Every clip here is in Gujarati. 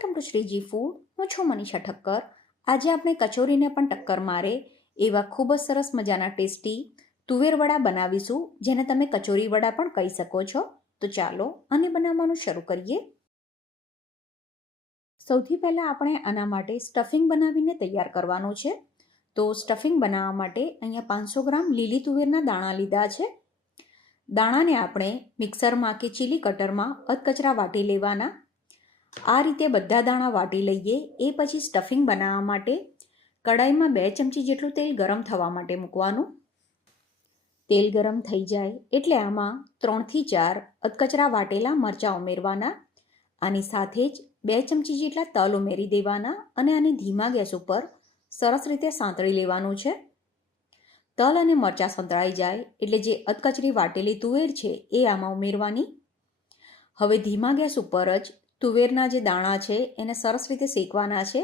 Welcome to Shriji food. હું છું મનીષા ઠક્કર. આજે આપણે કચોરીને પણ ટક્કર મારે એવા ખૂબ જ સરસ મજાના ટેસ્ટી તુવેર વડા બનાવીશું, જેને તમે કચોરી વડા પણ કહી શકો છો. તો ચાલો આને બનાવવાનું શરૂ કરીએ. સૌથી પહેલાં આપણે આના માટે સ્ટફિંગ બનાવીને તૈયાર કરવાનું છે. તો સ્ટફિંગ બનાવવા માટે અહીંયા 500 ગ્રામ લીલી તુવેરના દાણા લીધા છે. દાણાને આપણે મિક્સરમાં કે ચીલી કટરમાં અધકચરા વાટી લેવાના. આ રીતે બધા દાણા વાટી લઈએ. એ પછી સ્ટફિંગ બનાવવા માટે કડાઈમાં 2 ચમચી જેટલું તેલ ગરમ થવા માટે મૂકવાનું. તેલ ગરમ થઈ જાય એટલે આમાં 3 થી 4 અધકચરા વાટેલા મરચાં ઉમેરવાના. આની સાથે જ 2 ચમચી જેટલા તલ ઉમેરી દેવાના અને આને ધીમા ગેસ ઉપર સરસ રીતે સાંતળી લેવાનું છે. તલ અને મરચાં સંતળાઈ જાય એટલે જે અધકચરી વાટેલી તુવેર છે એ આમાં ઉમેરવાની. હવે ધીમા ગેસ ઉપર જ તુવેરના જે દાણા છે એને સરસ રીતે શેકવાના છે.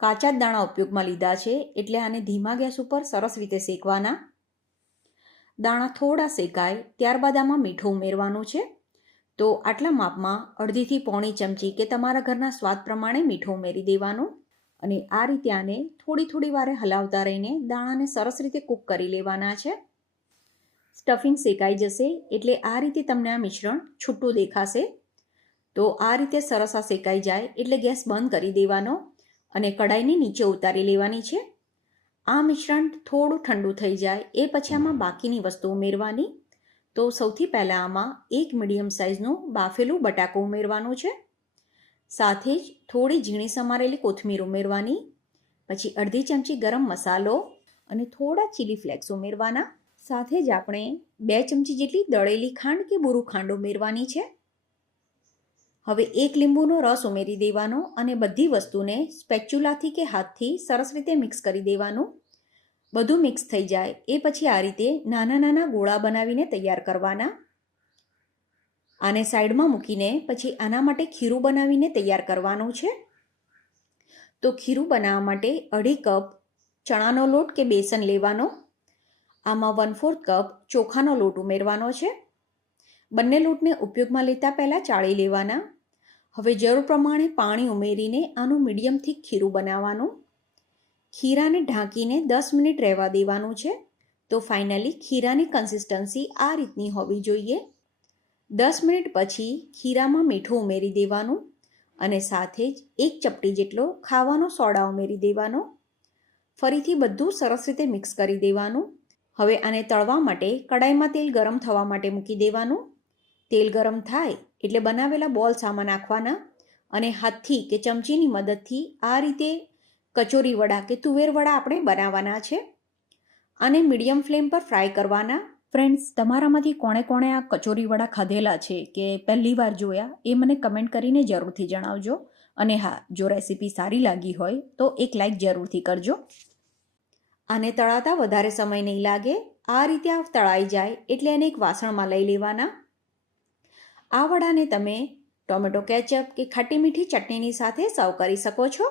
કાચા જ દાણા ઉપયોગમાં લીધા છે એટલે આને ધીમા ગેસ ઉપર સરસ રીતે શેકવાના. દાણા થોડા શેકાય ત્યારબાદ આમાં મીઠું ઉમેરવાનું છે. તો આટલા માપમાં 1/2 થી પોણી ચમચી કે તમારા ઘરના સ્વાદ પ્રમાણે મીઠું ઉમેરી દેવાનું. અને આ રીતે આને થોડી વારે હલાવતા રહીને દાણાને સરસ રીતે કૂક કરી લેવાના છે. સ્ટફિંગ શેકાઈ જશે એટલે આ રીતે તમને આ મિશ્રણ છૂટું દેખાશે. તો આ રીતે સરસ આ શેકાઈ જાય એટલે ગેસ બંધ કરી દેવાનો અને કડાઈને નીચે ઉતારી લેવાની છે. આ મિશ્રણ થોડું ઠંડુ થઈ જાય એ પછી આમાં બાકીની વસ્તુ ઉમેરવાની. તો સૌથી પહેલાં આમાં 1 મીડિયમ સાઇઝનું બાફેલું બટાકું ઉમેરવાનું છે. સાથે જ થોડી ઝીણી સમારેલી કોથમીર ઉમેરવાની. પછી 1/2 ચમચી ગરમ મસાલો અને થોડા ચીલી ફ્લેક્સ ઉમેરવાના. સાથે જ આપણે 2 ચમચી જેટલી દળેલી ખાંડ કે બુરુ ખાંડ ઉમેરવાની છે. હવે 1 લીંબુનો રસ ઉમેરી દેવાનો અને બધી વસ્તુને સ્પેચ્યુલાથી કે હાથથી સરસ રીતે મિક્સ કરી દેવાનું. બધું મિક્સ થઈ જાય એ પછી આ રીતે નાના ગોળા બનાવીને તૈયાર કરવાના. આને સાઈડમાં મૂકીને પછી આના માટે ખીરું બનાવીને તૈયાર કરવાનું છે. તો ખીરું બનાવવા માટે 2.5 કપ ચણાનો લોટ કે બેસન લેવાનો. આમાં 1/4 કપ ચોખાનો લોટ ઉમેરવાનો છે. બંને લોટને ઉપયોગમાં લેતા પહેલાં ચાળી લેવાના. હવે જરૂર પ્રમાણે પાણી ઉમેરીને આનું મીડિયમ થીક ખીરું બનાવવાનું. ખીરાને ઢાંકીને 10 મિનિટ રહેવા દેવાનું છે. તો ફાઇનલી ખીરાની કન્સિસ્ટન્સી આ રીતની હોવી જોઈએ. 10 મિનિટ પછી ખીરામાં મીઠું ઉમેરી દેવાનું અને સાથે જ 1 ચપટી જેટલો ખાવાનો સોડા ઉમેરી દેવાનો. ફરીથી બધું સરસ રીતે મિક્સ કરી દેવાનું. હવે આને તળવા માટે કડાઈમાં તેલ ગરમ થવા માટે મૂકી દેવાનું. તેલ ગરમ થાય એટલે બનાવેલા બોલ્સ આમાં નાખવાના અને હાથથી કે ચમચીની મદદથી આ રીતે કચોરી વડા કે તુવેર વડા આપણે બનાવવાના છે. આને મીડિયમ ફ્લેમ પર ફ્રાય કરવાના. ફ્રેન્ડ્સ, તમારામાંથી કોણે આ કચોરી વડા ખાધેલા છે કે પહેલી વાર જોયા એ મને કમેન્ટ કરીને જરૂરથી જણાવજો. અને હા, જો રેસીપી સારી લાગી હોય તો એક લાઈક જરૂરથી કરજો. આને તળાતા વધારે સમય નહીં લાગે. આ રીતે આ તળાઈ જાય એટલે એને એક વાસણમાં લઈ લેવાના. આ વડાને તમે ટોમેટો કેચઅપ કે ખાટી મીઠી ચટણીની સાથે સર્વ કરી શકો છો.